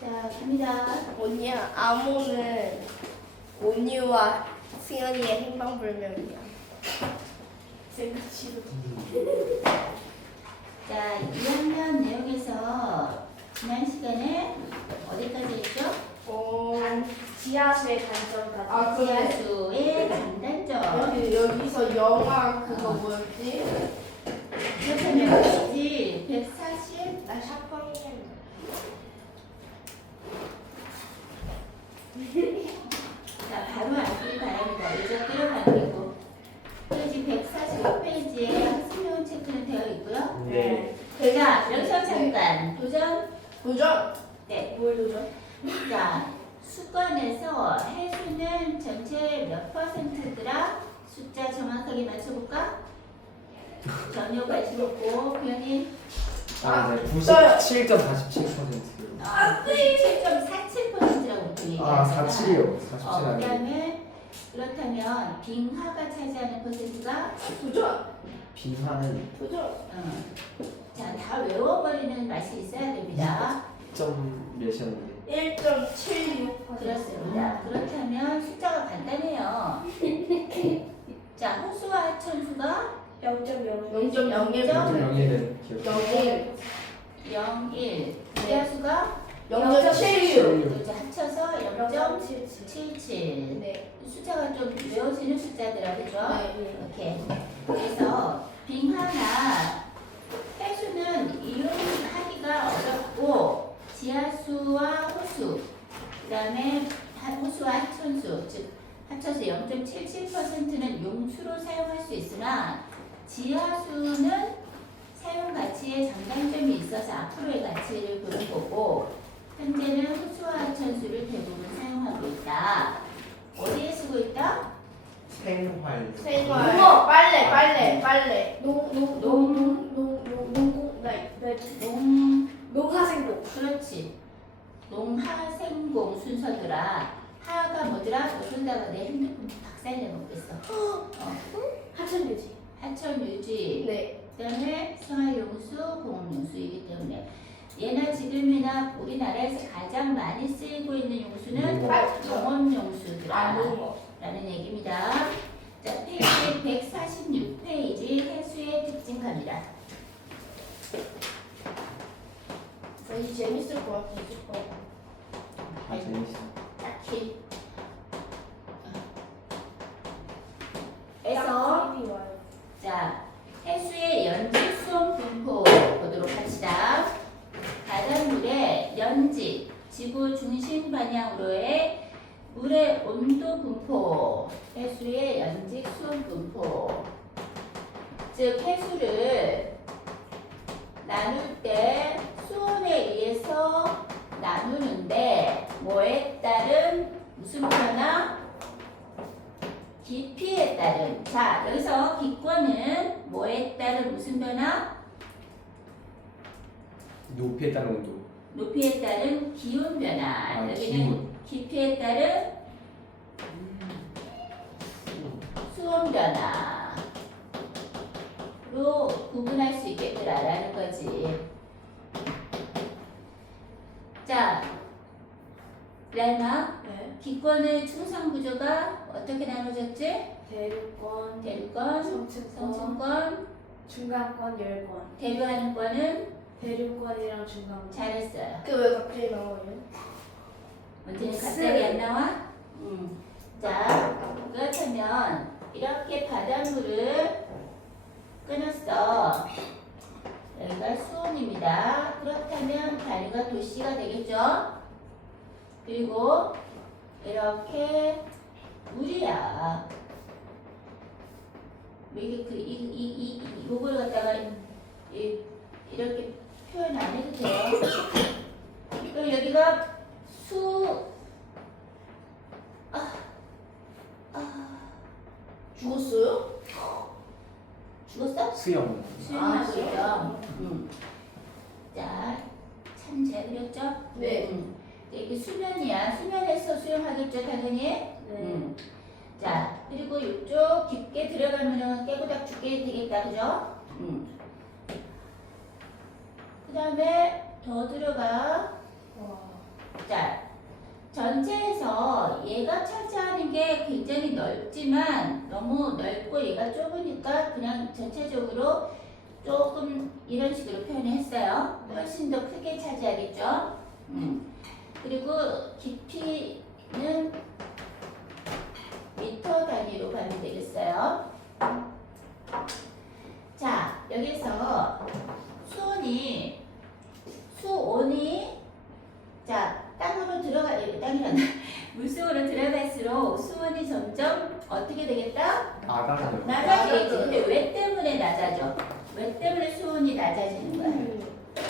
자, 갑니다. 언니야, 암호는 온유와 승현이의 행방불명이야. 생각지도. 자, 2학년 내용에서 지난 시간에 어디까지 했죠? 지하수의 단점까지. 아, 지하수의 단단점. 여기서 영화 그거 뭐였지? 그렇다면 페이지 140. 나 샤방이야. 자, 바로 앉기 바랍니다. 의자 끌어당기고. 페이지 145페이지에 학습용 체크는 되어 있고요. 네. 자, 여기서 잠깐 도전. 도전. 네. 뭘 도전? 자, 수건에서 해수는 전체 몇 %더라? 숫자 정확하게 맞춰볼까? 전혀 관심 없고, 표현이 네. 써요. 97.47%. 97.47%라고 보통 얘기하잖아. 47이요. 그 47 아니에요. 다음에 그렇다면 빙하가 차지하는 퍼센트가 도전. 빙하는 도전. 자, 다 외워버리는 맛이 있어야 됩니다. 점 몇이었는데? 1.76%. 그렇습니다. 그렇다면 숫자가 간단해요. 자, 호수와 하천수가 0.01. 0.01은 기억. 0.1, 지하수가 0.76. 그렇죠. 합쳐서 0.77. 네. 숫자가 좀 외워지는 숫자더라, 그죠? 네. 이렇게. 그래서 빙하나 해수는 이용하기가 어렵고 지하수와 호수, 그다음에 호수와 하천수, 즉 합쳐서 0.77%는 용수로 사용할 수 있으나 지하수는 사용 가치에 장단점이 있어서 앞으로의 가치를 보는 거고 현재는 호수와 하천수를 대부분 사용하고 있다. 어디에 쓰고 있다? 생활. 생활. 빨래. 농사생동. 그렇지. 농하생공 순서더라. 하가 뭐더라? 그러다가 내 핸드폰 박살내 먹겠어. 하천유지. 하천유지. 네. 그다음에 생활용수, 공업용수이기 때문에 얘나 지금이나 우리나라에서 가장 많이 쓰이고 있는 용수는 농업용수더라. 라는 얘기입니다. 자, 페이지 146페이지 해수의 특징 갑니다. 이 재밌을 것 같아. 재밌어. 딱히 에서 자, 해수의 연지 수온 분포 보도록 합시다. 바닷물의 연지, 지구 중심 방향으로의 물의 온도 분포, 해수의 연지 수온 분포. 즉 해수를 나눌 때 수온에 의해서 나누는데 뭐에 따른 무슨 변화? 깊이에 따른. 자, 여기서 기권은 뭐에 따른 무슨 변화? 높이에 따른 온도. 높이에 따른 기온 변화. 아, 여기는 기온. 깊이에 따른 수온 변화로 구분할 수 있겠더라라는 거지. 자, 라이마, 네. 기권의 충성 구조가 어떻게 나눠졌지? 대륙권, 대륙권, 성층권, 성층권, 중간권, 열권. 대류하는 권은 대륙권이랑 중간권. 잘했어요. 왜 갑자기 나와요? 문제는 갑자기 안 나와? 자, 그렇다면 이렇게 바닷물을 끊었어. 여기가 수온입니다. 그렇다면 단위가 도씨가 되겠죠? 그리고 이렇게 물이야. 이게 요걸 갖다가 이렇게 표현 안 해도 돼요. 그럼 여기가 죽었어요? 죽었어? 수영. 수영하고 있죠. 자, 참 잘 그렸죠? 네. 이게 수면이야. 수면에서 수영하겠죠, 당연히. 네. 자, 그리고 이쪽 깊게 들어가면은 깨고닥 죽게 되겠다, 그죠? 그 다음에 더 들어가. 와. 넓지만 너무 넓고 얘가 좁으니까 그냥 전체적으로 조금 이런 식으로 표현했어요. 훨씬 더 크게 차지하겠죠. 그리고 깊이는 미터 단위로 가면 되겠어요. 자, 여기서 수온이 자, 땅으로 땅이란다. 물속으로 들어갈수록 수온이 점점 어떻게 되겠다? 나가요. 낮아지겠지. 근데 왜 때문에 낮아져? 왜 때문에 수온이 낮아지는 거야?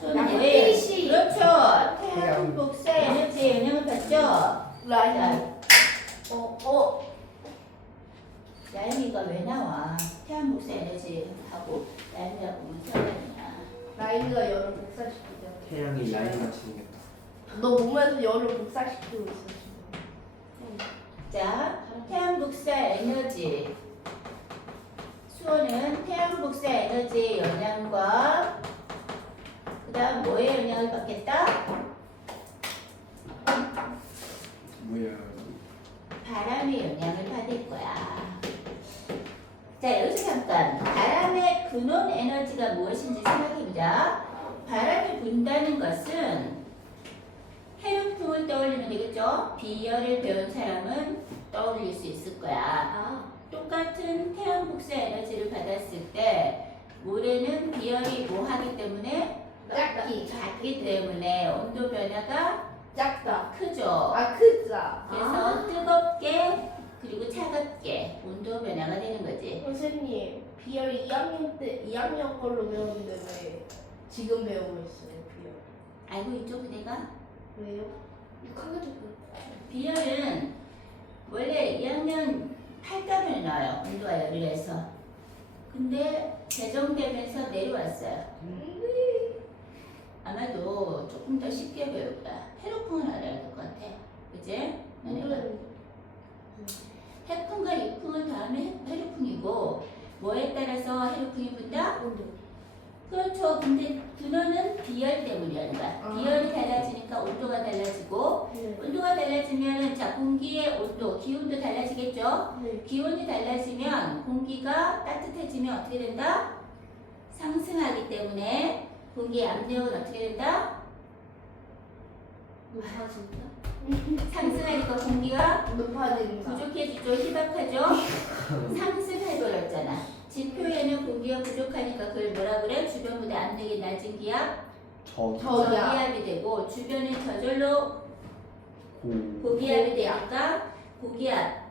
수온이 왜? 햇빛이. 그렇죠. 태양 복사 에너지에 영향을 받죠. 라인. 얄미가 왜 나와? 태양 복사 에너지하고 얄미하고 무슨 상관이야? 라인이가 열을 복사시키죠. 태양이 라인 같이 생겼다. 너 몸에서 열을 복사시키고 있어 지금. 자, 태양 복사 에너지. 수온은 태양 복사 에너지의 영향과 그 다음 뭐의 영향을 받겠다? 뭐야? 바람의 영향을 받을 거야. 자, 여기서 잠깐 바람의 근원 에너지가 무엇인지 생각해보자. 바람이 분다는 것은 해류풍을 떠올리면 되겠죠? 비열을 배운 사람은 떠올릴 수 있을 거야. 똑같은 태양 복사 에너지를 받았을 때 모래는 비열이 뭐하기 때문에 작기 때문에 온도 변화가 작다. 크죠. 크다. 그래서 뜨겁게 그리고 차갑게 온도 변화가 되는 거지. 선생님, 비열 2학년 걸로 배웠는데 왜 지금 배우고 있어요, 비열? 알고 있죠, 그대가? 왜요? 6학년 때 비열은 원래 2학년 8단을 나와요. 온도와 열을 해서. 근데 재정되면서 내려왔어요. 아마도 조금 더 쉽게 배울 거야. 해로풍은 알아야 될 것 같아. 그지? 해풍과 육풍은 다음에 해로풍이고 뭐에 따라서 해로풍이 분다? 그렇죠. 근데 근원은 비열 때문이라는 거야. 비열이 달라지니까 온도가 달라지고 온도가 달라지면 자 공기의 온도, 기온도 달라지겠죠. 기온이 달라지면 공기가 따뜻해지면 어떻게 된다? 상승하기 때문에 공기의 압력은 어떻게 된다? 높아진다? 상승하니까 공기가 높아진다. 부족해지죠. 희박하죠. 상승해버렸잖아. 지표에는 공기가 부족하니까 그걸 뭐라 그래? 주변보다 압력이 낮은 기압 저기압이 되고 주변은 저절로 고기압이 되니까 고기압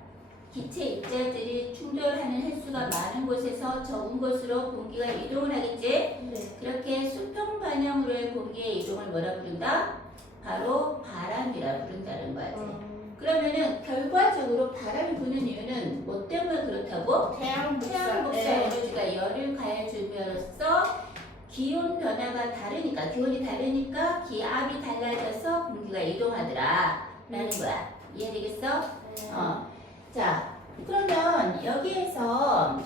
기체 입자들이 충돌하는 횟수가 많은 곳에서 적은 곳으로 공기가 이동을 하겠지. 네. 그렇게 수평 반영으로의 공기의 이동을 뭐라 부른다? 바로 바람이라 부른다는 거지. 그러면은 결과적으로 바람이 부는 이유는 뭐 때문에 그렇다고? 태양 태양 복사 에너지가 열을 가해줌으로써 기온 변화가 다르니까 기온이 다르니까 기압이 달라져서 공기가 이동하더라 라는 거야. 이해되겠어? 자, 그러면 여기에서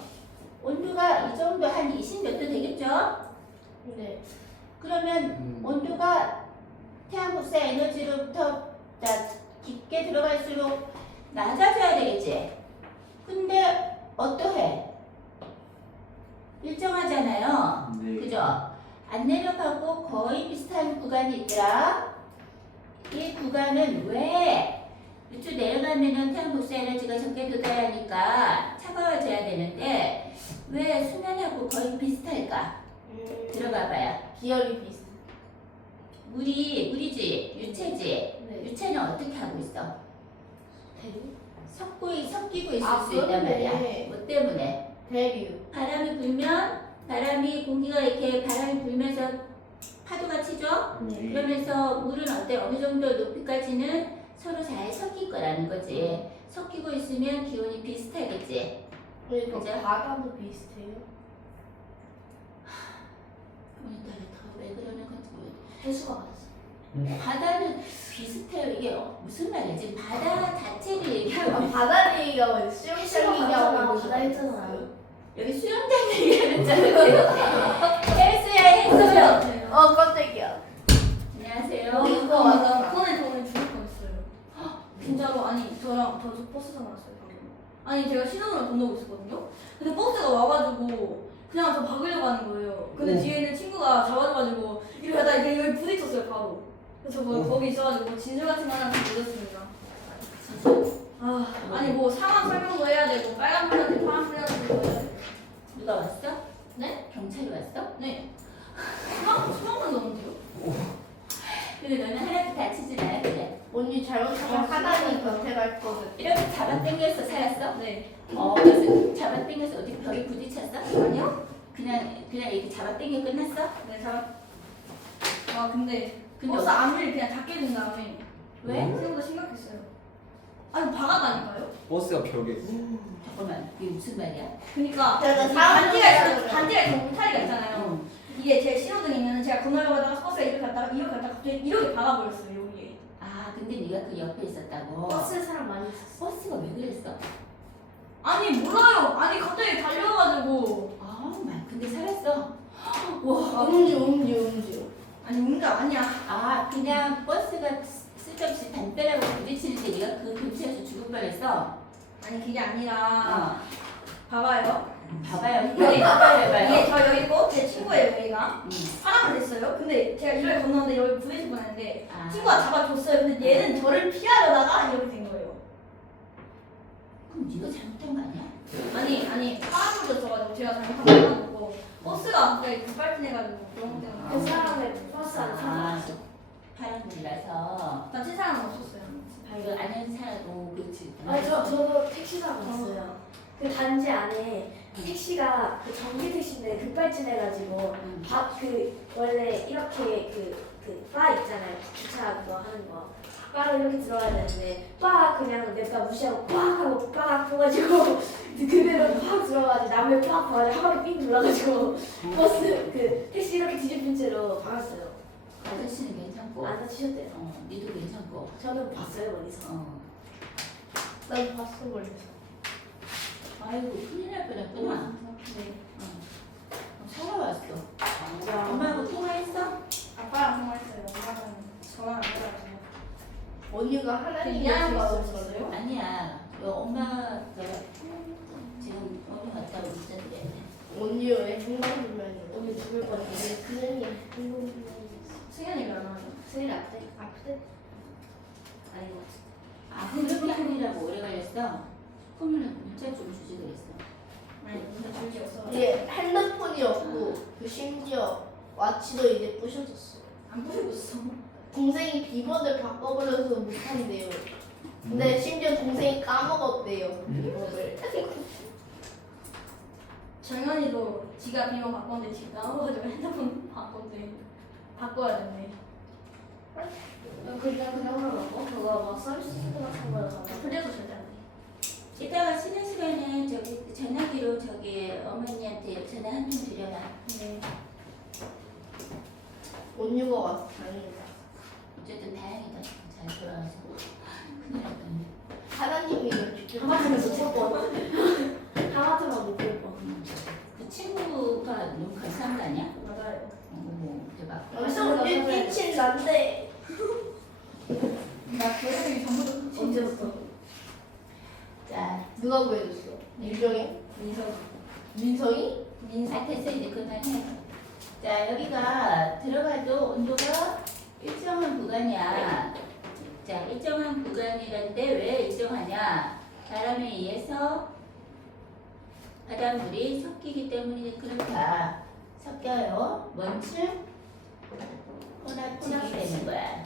온도가 이 정도 한 20몇 도 되겠죠? 네. 그러면 온도가 태양 복사 에너지로부터 깊게 들어갈수록 낮아져야 되겠지? 근데 어떠해? 일정하잖아요. 네. 그죠? 안 내려가고 거의 비슷한 구간이 있더라. 이 구간은 왜 밑으로 내려가면은 태양 복사 에너지가 적게 도달하니까 차가워져야 되는데 왜 수면하고 거의 비슷할까? 들어가 봐요. 기열이 비슷. 물이지, 유체지. 네. 유체는 어떻게 하고 있어? 대류? 섞이고 있을 아, 수 있단 그러네. 말이야. 뭐 때문에? 대류. 바람이 불면 공기가 이렇게 바람이 불면서 파도가 치죠? 네. 그러면서 물은 어느 정도 높이까지는 서로 잘 섞일 거라는 거지. 섞이고 있으면 기온이 비슷하겠지. 그러니까 그죠? 바다도 비슷해요. 오늘따라 더 왜 그러는 건지 모르겠어. 해수가 많았어. 바다는 비슷해요. 이게 무슨 말이지? 바다 자체를 얘기하고 바다 얘기가 왜 수영장이냐고 바다 했잖아요. 여기 수영장 얘기하는 줄 알았어요. 헬스야 헬스요. 깜짝이야. 안녕하세요. 이거 나 맞아. 폰에 돈을 죽을 뻔했어요. 진짜로 아니 저랑 저 버스 타고 왔어요 방금. 아니 제가 신호등을 건너고 있었거든요. 근데 버스가 와가지고 그냥 저 박으려고 하는 거예요. 근데 뒤에 있는 친구가 잡아줘가지고 이렇게 하다 이게 여기 부딪혔어요 바로. 그래서 저 거기 있어가지고 진술 같은 거 하나 좀 늦었습니다. 아니 뭐 상황 설명도 해야 되고 빨간 불한테 파란 불한테 해야 되고. 누가 왔어? 네? 경찰이 왔어? 네. 수명은 넘는데요? 근데 너는 하나도 다치지 않아 그래. 언니 잘못하면 하나님 곁에 갈 거든. 이렇게 잡아당겨서 살았어? 네. 그래서 잡아당겨서 어디 벽에 부딪혔어? 아니요? 그냥 이렇게 잡아당겨 끝났어? 네 잘. 아 근데 근데 버스 안을 그냥 닫게 된 다음에 왜? 생각보다 심각했어요. 아니 박았다니까요? 버스가 벽에. 잠깐만 이게 무슨 말이야? 그러니까 제가 이 사람을 반지가 이렇게 울타리가 있잖아요. 이게 제 신호등이면 제가 건너려고 하다가 버스가 이렇게 갔다가 갑자기 이렇게 박아버렸어요 여기에. 아 근데 네가 그 옆에 있었다고? 버스에 사람 많이 있었어. 버스가 왜 그랬어? 아니 몰라요. 아니 갑자기 달려와가지고. 근데 살았어. 와. 음주. 아니 운가 아니야. 그냥 버스가 쓸데없이 담벼락으로 부딪히는데 네가 그 근처에서 죽을 뻔했어? 아니 그게 아니라 봐봐요. 봐봐요. 네. 봐봐요. 이게 저 여기 있고 제 친구예요 여기가. 음. 사람을 냈어요. 근데 제가 이렇게 건너는데 여기 부딪힐 뻔했는데 아. 친구가 잡아줬어요. 근데 얘는 저를 피하려다가 이렇게 된 거예요. 그럼 네가 잘못한 거 아니야? 아니 파란불이었어가지고 제가 잘못한 건 아니고 버스가 갑자기 급발진해가지고 그런 것 때문에 그 사람의 버스 안 타고 그 파란불이라서 다친 사람은 없었어요. 그 아는 사람도 그렇지. 저도 택시 타고 왔어요. 그 단지 안에 택시가 그 전기 택시인데 급발진해가지고 그 원래 이렇게 바 있잖아요. 주차 그거 하는 거. 바로 이렇게 들어가야 되는데 빡 그냥 내가 무시하고 빡 하고 빡 해가지고 그대로 팍 들어가가지고 남의 빡 봐가지고 한 바퀴 삥 돌아가지고 버스 그 택시 이렇게 뒤집힌 채로 박았어요. 아저씨는 괜찮고. 안 다치셨대요. 니도 괜찮고. 저는 봤어요 멀리서. 난 봤어 멀리서. 아이고 큰일 날 뻔했구나. 네. 살아왔어. 엄마하고 통화했어? 아빠랑 통화했어요. 엄마는 전화 안 해가지고. 언니가 하나님 미안한 거 곁에 없었어요? 아니야. 엄마가 지금 어디 갔다 오셨는데. 언니 왜 중간중간이야? 오늘 죽을 뻔했는데 그년이 행동이 승현이 왜 안 와요? 승일 아프대? 아프대? 아닌 것 같아. 그렇게 하느라고 오래 걸렸어? 그러면 문자 좀 주지 그랬어. 아니 근데 줄게 없어. 이게 핸드폰이 없고 그 심지어 와치도 이제 부셔졌어. 안 부시고 있어. 동생이 비번을 바꿔버려서 못한대요. 근데 심지어 동생이 까먹었대요. 비번을. 정현이도 지가 비번 바꿨는데 지금 나와가지고 핸드폰 바꿔야 된대. 그냥 하라고? 그거 막 서비스 같은 거 가면 그래도 절대 안 돼. 이따가 쉬는 시간에 전화기로 어머니한테 전화 한 통 드려라. 네. 언니가 와서 다행이다. 어쨌든 다행이다. 잘 돌아와서. 큰일 날 뻔했네. 하나님이 직접 하마터면 못할 뻔. 하마터면 못할 뻔. 그 친구가 너무 감사한 거 아니야? 맞아요. 대박. 엄청 언니 삐친 난데. 나 계획이 전부 다 언제부터? 자, 누가 구해줬어? 유정이? 민성이? 됐어. 이제 그만해. 자, 여기가 들어가도 온도가 일정한 구간이야. 자, 일정한 구간이란데 왜 일정하냐? 바람에 의해서 바닷물이 섞이기 때문에 그렇다. 섞여요. 뭔층? 혼합층이 되는 거야.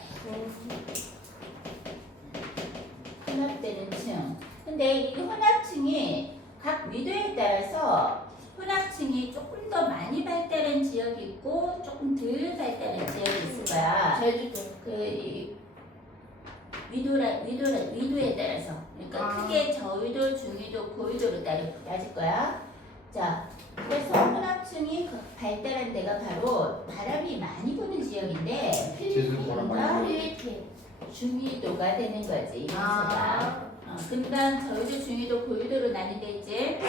혼합되는 층. 근데 이 혼합층이 각 위도에 따라서 혼합층이 조금 더 많이 발달한 지역이 있고 조금 덜 발달한 지역이 있을 거야. 제주도. 위도에 따라서. 그러니까 크게 저위도, 중위도, 고위도로 따질 거야. 자, 그래서 혼합층이 발달한 데가 바로 바람이 많이 부는 지역인데 제주도랑 필리핀. 중위도가 되는 거지. 이 순서가. 금방 저위도, 중위도, 고위도로 나뉘게 있지.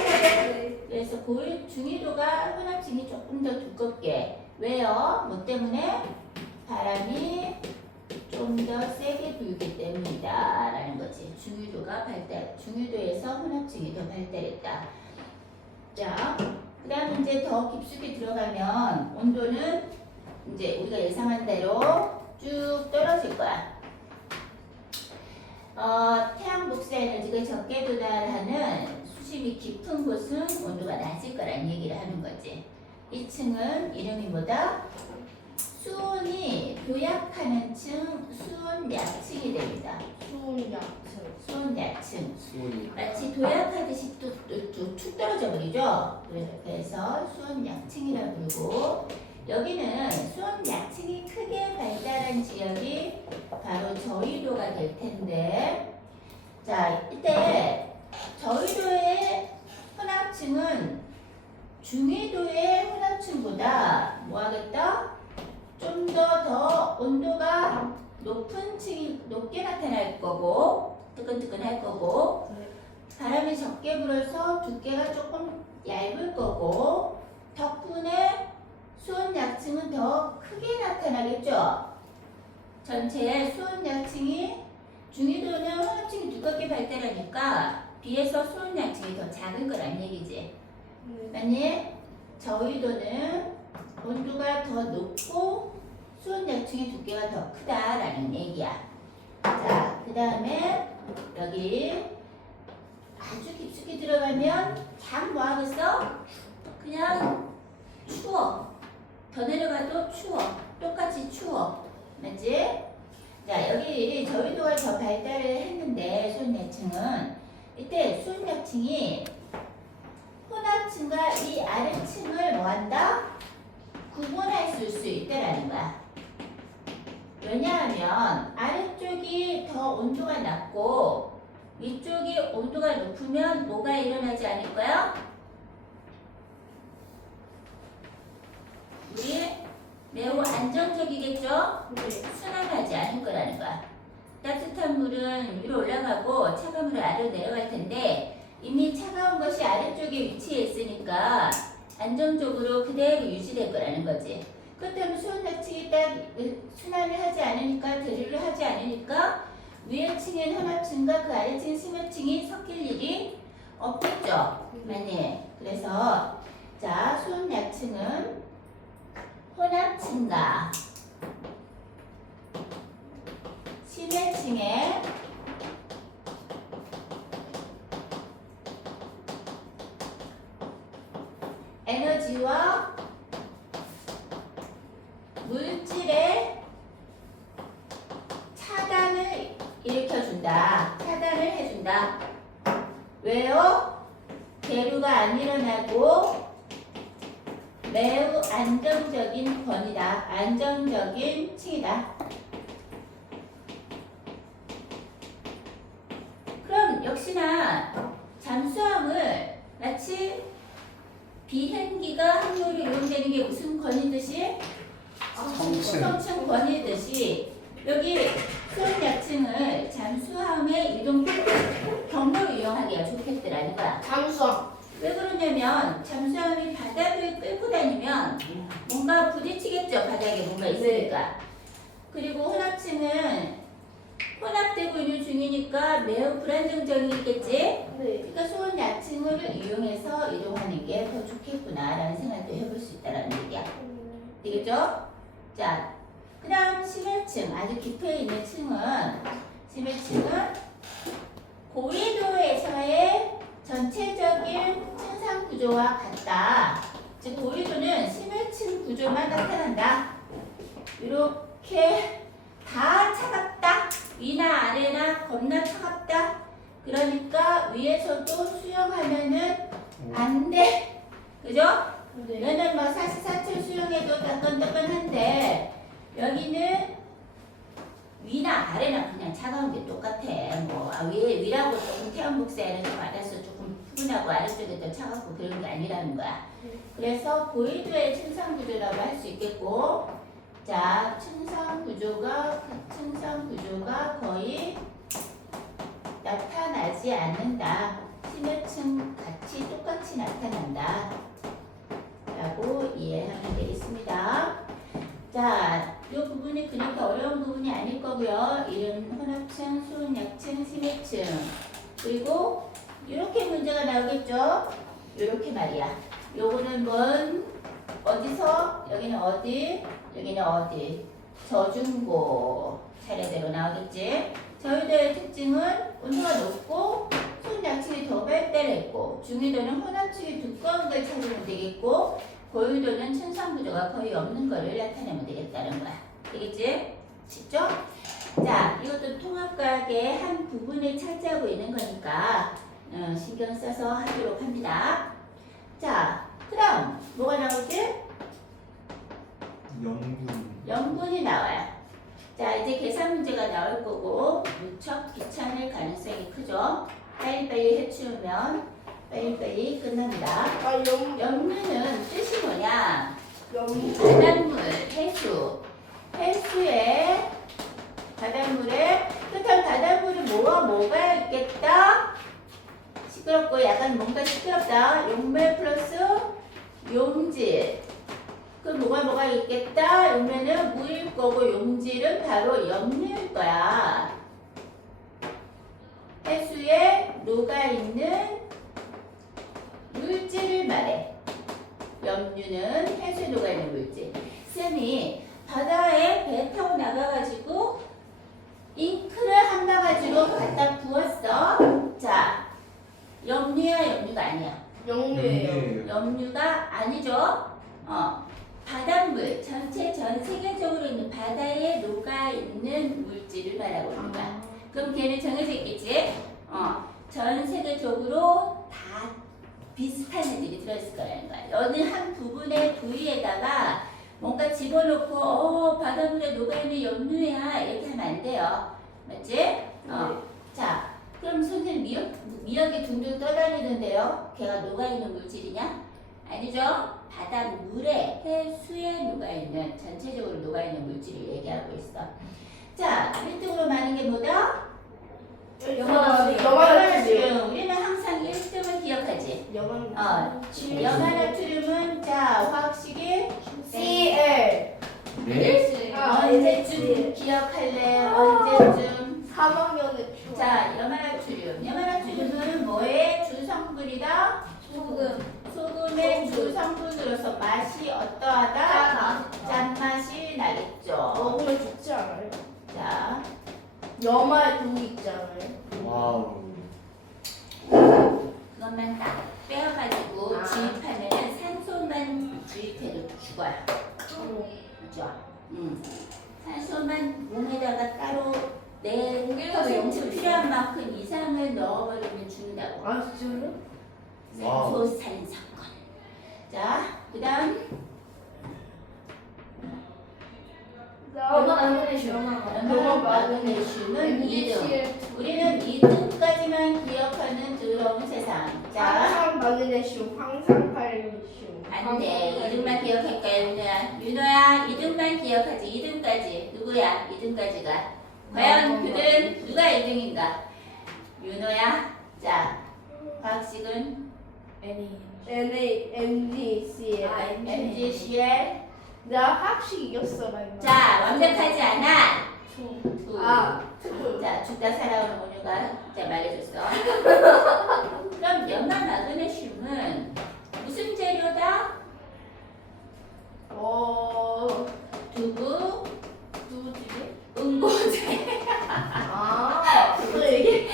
그래서 중위도가 혼합층이 조금 더 두껍게. 왜요? 뭐 때문에? 바람이 좀 더 세게 불기 때문이다 라는 거지. 중유도에서 혼합층이 더 발달했다. 자, 그 다음 이제 더 깊숙이 들어가면 온도는 이제 우리가 예상한 대로 쭉 떨어질 거야. 태양 복사 에너지가 적게 도달하는 수심이 깊은 곳은 온도가 낮을 거란 얘기를 하는 거지. 이 층은 이름이 뭐다? 수온이 도약하는 층, 수온 약층이 됩니다. 수온 약층. 수온 약층. 수온이 마치 도약하듯이 툭 떨어져 버리죠. 그래서 수온 약층이라고 부르고, 여기는 수온 약층이 크게 발달한 지역이 바로 저위도가 될 텐데, 자, 이때 저위도의 혼합층은 중위도의 혼합층보다 뭐 하겠다? 좀 더 온도가 높은 층이 높게 나타날 거고, 뜨끈뜨끈할 거고, 바람이 적게 불어서 두께가 조금 얇을 거고, 덕분에 수온 약층은 더 크게 나타나겠죠. 전체의 수온 약층이 중위도는 혼합층이 두껍게 발달하니까 비해서 수온 약층이 더 작은 거란 얘기지. 맞니? 저위도는 온도가 더 높고 수온 약층의 두께가 더 크다라는 얘기야. 자, 그 다음에 여기 아주 깊숙이 들어가면 참 뭐 하겠어? 그냥 추워. 더 내려가도 추워. 똑같이 추워. 맞지? 자, 여기 저위도가 더 발달을 했는데 수온 약층은 이때 수온 약층이 혼합층과 이 아래층을 뭐한다? 구분할 수 있다라는 거야. 왜냐하면 아래쪽이 더 온도가 낮고 위쪽이 온도가 높으면 뭐가 일어나지 않을 거야? 물이 매우 안정적이겠죠? 순환하지 않을 거라는 거야. 따뜻한 물은 위로 올라가고 차가운 물은 아래로 내려갈 텐데 이미 차가운 것이 아래쪽에 위치해 있으니까 안정적으로 그대로 유지될 거라는 거지. 그렇다면 수온 약층이 딱 순환을 하지 않으니까, 대류를 하지 않으니까 위에 층엔 혼합층과 그 아래층 심해층이 섞일 일이 없겠죠. 맞니? 그래서 자, 수온 약층은 혼합층과 심해층의 에너지와 물질의 차단을 일으켜준다. 차단을 해준다. 왜요? 대류가 안 일어나고 매우 안정적인 권이다. 안정적인 층이다. 그럼 역시나 잠수함을 마치 비행기가 항로로 이용되는 게 무슨 권이듯이? 성층. 성층 권이듯이 여기 수온 약층을 잠수함의 이동 경로로 이용하기가 좋겠더라는 거야. 잠수함. 왜 그러냐면 잠수함이 바닥을 끌고 다니면 뭔가 부딪히겠죠. 바닥에 뭔가 있으니까. 그리고 혼합층은 혼합되고 있는 중이니까 매우 불안정적이겠지. 네. 그러니까 수온 약층을 이용해서 이동하는 게 더 좋겠구나라는 생각도 해볼 수 있다는 얘기야. 되겠죠? 자, 그 다음 심해층, 아주 깊이 있는 층은, 심해층은 고위도에서의 전체적인 층상 구조와 같다. 즉 고위도는 심해층 구조만 나타난다. 이렇게 다 차갑다. 위나 아래나 겁나 차갑다. 그러니까 위에서도 수영하면은 안 돼. 그죠? 네. 얘는 뭐 사시사철 수영해도 따끈따끈한데 여기는 위나 아래나 그냥 차가운 게 똑같아. 뭐 위라고 조금 태양 복사에는 좀 받아서 조금 푸근하고 아래쪽에 더 차갑고 그런 게 아니라는 거야. 그래서 고위도의 층상 구조라고 할 수 있겠고, 자, 층상 구조가 거의 나타나지 않는다. 심해층 같이 똑같이 나타난다. 라고 이해하면 되겠습니다. 자, 이 부분이 그렇게 어려운 부분이 아닐 거고요. 이름, 혼합층, 수은약층, 심해층. 그리고 이렇게 문제가 나오겠죠? 이렇게 말이야. 요거는 뭔 어디서 여기는 어디 여기는 어디 저중고 차례대로 나오겠지. 저유도의 특징은 온도가 높고 수은약층이 더 발달했고 중위도는 혼합층이 두꺼운 걸 찾으면 되겠고 고유도는 천상 구조가 거의 없는 거를 나타내면 되겠다는 거야. 되겠지? 쉽죠? 자, 이것도 통합과학의 한 부분을 차지하고 있는 거니까 신경 써서 하도록 합니다. 자, 그 다음 뭐가 나오지? 영분이 나와요. 자, 이제 계산 문제가 나올 거고 무척 귀찮을 가능성이 크죠? 빨리빨리 해치우면 빨리빨리 끝납니다. 염류는 뜻이 뭐냐? 바닷물, 해수. 해수에 바닷물에 끝한 바닷물이 뭐가 있겠다? 시끄럽고 약간 뭔가 시끄럽다. 용매 플러스 용질. 그 뭐가 있겠다? 용매는 물일 거고 용질은 바로 염류일 거야. 해수에 녹아있는 물질을 말해. 염류는 해수에 녹아있는 물질. 쌤이 바다에 배 타고 나가가지고 잉크를 한 바가지로 갖다 부었어. 자, 염류야, 염류가 아니야. 영유예요. 염류가 아니죠. 바닷물 전 세계적으로 있는 바다에 녹아있는 물질을 말하고 있는 거야. 그럼 걔는 정해져 있겠지? 전 세계적으로 다 비슷한 애들이 들어있을 거라는 거야. 어느 한 부분의 부위에다가 뭔가 집어넣고 바닷물에 녹아있는 염류야 이렇게 하면 안 돼요. 맞지? 자, 그럼 선생님 미역이 둥둥 떠다니는데요. 걔가 녹아있는 물질이냐? 아니죠? 바닷물에 해수에 녹아있는 전체적으로 녹아있는 물질을 얘기하고 있어. 자, 1등으로 많은 게 뭐다? 염화나트륨. 우리는 항상 1등을 기억하지. 염화나트륨은 자 화학식이 CL. 네? 언제쯤 기억할래? 언제쯤? 3학년에 초. 자, 염화나트륨은 뭐의 주성분이다? 소금의 주성분으로서 맛이 어떠하다? 짠맛이 나겠죠. 먹으면 죽지 않아요? 자, 염화에毒 있잖아요. 와우. 그것만 딱 빼어가지고 주입하면은 산소만 주입해도 죽어요. 그죠? 산소만 몸에다가 따로 내 퍼센트 필요한 만큼 이상을 넣어버리면 죽는다고. 아 진짜요? 와우. 산소산성권. 자, 그 다음 마그네슘은 2등. 우리는 2등까지만 기억하는 더러운 세상. 자, 항상 마그네슘, 항상 칼슘. 안 돼. 2등만 기억할 거야, 윤호야. 윤호야, 2등만 기억하지. 2등까지. 누구야? 2등까지가. 과연 그들은 누가 2등인가? 윤호야. 자, 과학식은 NaCl. MgCl. 내가 학식 이겼어, 나. 자, 완벽하지 않아. 투. 자, 죽다 살아오는 온유가 자 말해줬어. 그럼 염화 마그네슘은 무슨 재료다? 두부, 응고제. 그거 얘기.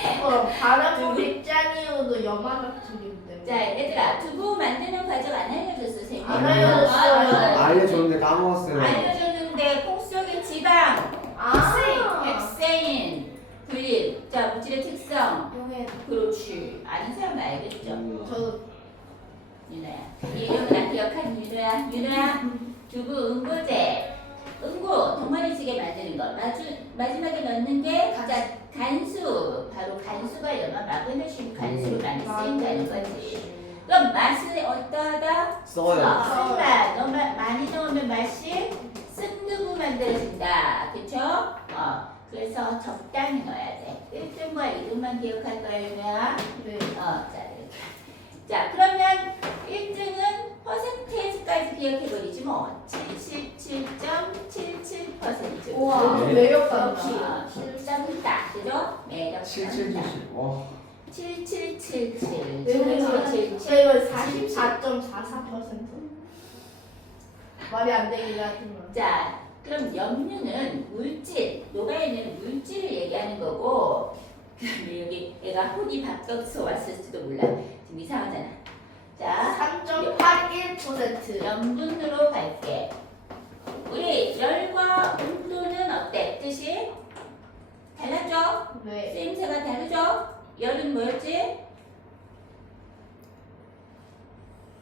바닷물이 짠이어도 염화나트륨 때문에. 자, 얘들아, 두부 만드는 과정 안 알려줬어, 선생님? 안 알려줬어요. 알려줬는데 까먹었어요. 알려줬는데 콩 속의 지방, 헥세인, 글린. 자, 물질의 특성. 그렇지. 아는 사람 알겠죠? 저도 윤아야. 이 이름은 안 기억하는 윤아야. 윤아야. 두부 응고제. 응고 동아리지게 만드는 거. 마지막에 넣는 게 자, 간수. 바로 간수가 염화 마그네슘 간수로 많이 쓰인다는 거지. 그럼 맛은 어떠하다? 써요. 쓴맛. 너무 많이 넣으면 맛이 쓴두부 만들어진다. 그쵸? 그래서 적당히 넣어야 돼. 1등과 2등만 기억할 거야, 윤아야. 네. 자, 이렇게. 자, 그러면 1등은 퍼센테이지까지 기억해버리지 뭐. 77 77.77%. 우와. 네. 매력감이다. 짱이다. 그죠? 매력 77, 짱이다. 70. 와. 7777. 저희가 44.44%. 말이 안 되긴 하지만. 자, 그럼 염류는 물질, 녹아있는 물질을 얘기하는 거고, 그다음에 여기 얘가 혼이 바뀌어서 왔을지도 몰라. 지금 이상하잖아. 자, 3.81%. 염분으로 갈게. 우리 열과 온도는 어때? 뜻이? 달랐죠? 네. 쓰임새가 다르죠? 열은 뭐였지?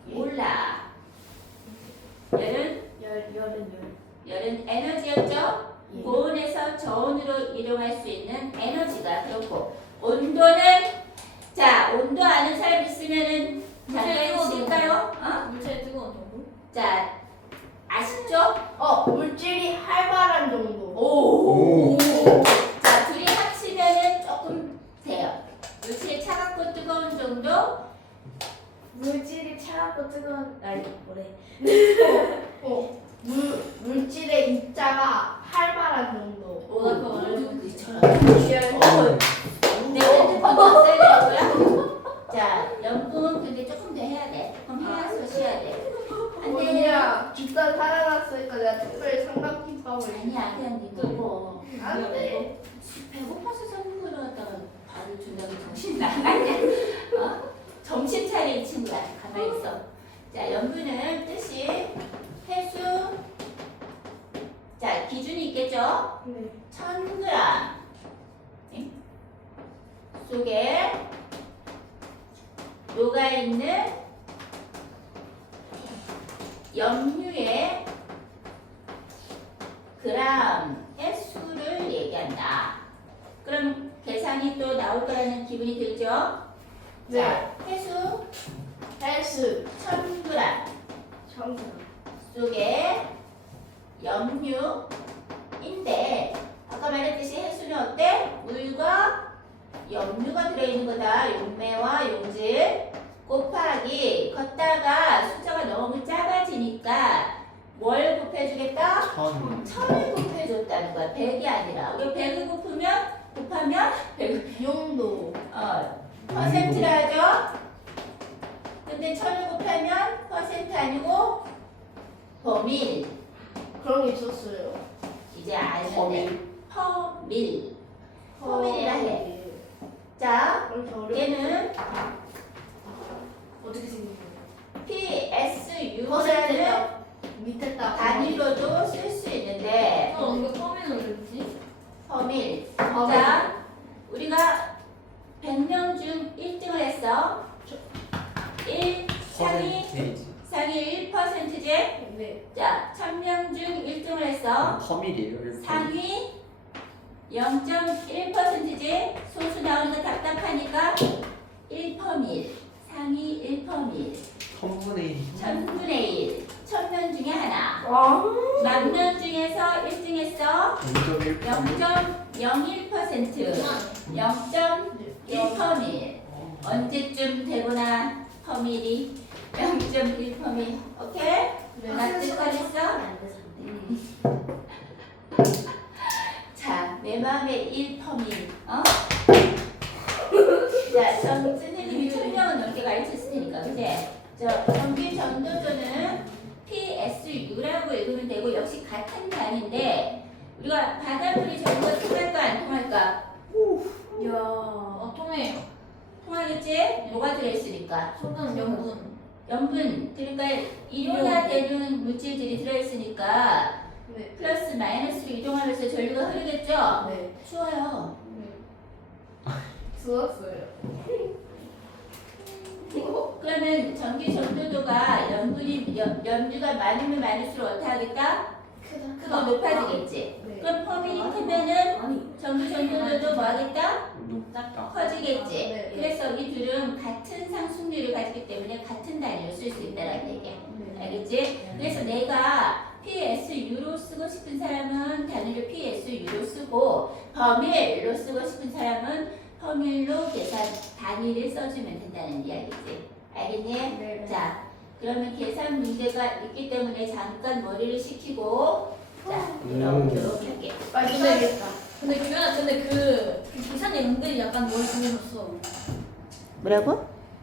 몰라. 열은 열은 에너지였죠? 예. 고온에서 저온으로 이동할 수 있는 에너지가 그렇고 온도는 자 온도 아는 사람 있으면은 잠깐 쉴까요? 어? 물체의 뜨거운 정도? 자 아시죠? 물질이 활발한 정도. 오. 자 둘이 합치면은 조금 돼요. 물질이 차갑고 뜨거운 정도. 물질이 차갑고 뜨거운 아니 뭐래? 물질의 입자가 활발한 정도. 뭐가 더 말해주면 그처럼. 어. 내 핸드폰 써야 되고요. 자 연분 근데 조금 더 해야 돼. 조금 해야서 쉬어야 돼. 안 돼. 아니야. 집단 살아났으니까 내가 특별히 삼각김밥을. 아니야 그냥 네 거고. 안 돼. 배고파서 사는 거를 갖다가 밥을 준다고 정신 나가냐? 어? 정신 차려 이 친구야. 가만히 있어. 자 염분은 뜻이 해수. 자 기준이 있겠죠? 네. 1000g 속에 녹아있는 염류의 그램의 수를 얘기한다. 그럼 계산이 또 나올 거라는 기분이 들죠? 네. 자, 해수 헬스. 1000g 청소. 속에 염류인데 아까 말했듯이 해수는 어때? 물과 염류가 들어있는 거다. 용매와 용질 곱하기 걷다가 숫자가 너무 작아지니까 뭘 곱해주겠다? 1000을 곱해줬다는 거야. 100이 아니라 우리 100을 곱하면 100, 용도. 퍼센트라 하죠? 근데 1000을 곱하면 퍼센트 아니고 범일. 그런 게 있었어요. 이제 알면 돼. 퍼밀. 퍼밀이라 해. 자, 그렇게 어려워. 얘는 어떻게 생긴 거예요? PSU라는 밑에 딱. 단위로도 쓸 수 있는데 이거 처음에는 왜 그러지? 퍼밀. 아, 자, 우리가 100명 중 1등을 했어. 상위 1%지? 네. 자, 1000명 중 1등을 했어. 퍼밀이에요. 상위 0.1%지? 소수 나오는 거 답답하니까 1%밀. 상위 1%밀. 1000분의 1. 1000분의 1. 1000명 중에 하나. 와. 만명 중에서 1등 했어. 0.01%. 0.1%밀. 언제쯤 되구나 퍼밀이 0.1%밀. 오케이? 나 뜻하겠어? 자, 내 마음에 1%밀. 어? 자, 선생님이 1000명은 넘게 가르쳤을 테니까, 그치? 저 전기 전도조는 PSU라고 읽으면 되고 역시 같은 단인데 우리가 바닷물이 전부가 통할까 안 통할까? 야. 통해요. 통하겠지? 뭐가 들어있으니까. 소금, 염분. 염분, 그러니까 이온화되는 물질들이 들어있으니까 네. 플러스 마이너스로 이동하면서 전류가 흐르겠죠? 네. 추워요. 좋았어요. 그러면 전기 전도도가 염류가 많으면 많을수록 어떻게 하겠다? 더 높아지겠지. 네. 그럼 퍼밀이 크면은 아니. 전기 전도도도 뭐 하겠다? 높다. 커지겠지. 네. 그래서 이 둘은 같은 상승률을 가지기 때문에 같은 단위로 쓸 수 있다는 얘기야. 네. 알겠지? 그래서 내가 PSU로 쓰고 싶은 사람은 단위를 PSU로 쓰고 범일로 쓰고 싶은 사람은 범일로 계산 단위를 써주면 된다는 이야기지. 알겠니? 네. 자, 그러면 계산 문제가 있기 때문에 잠깐 머리를 식히고 자 돌아오도록 할게. 빨리 끝내겠다. 근데 규현아 근데 그 기사님 은근히 약간 머리 돌렸어. 뭐라고?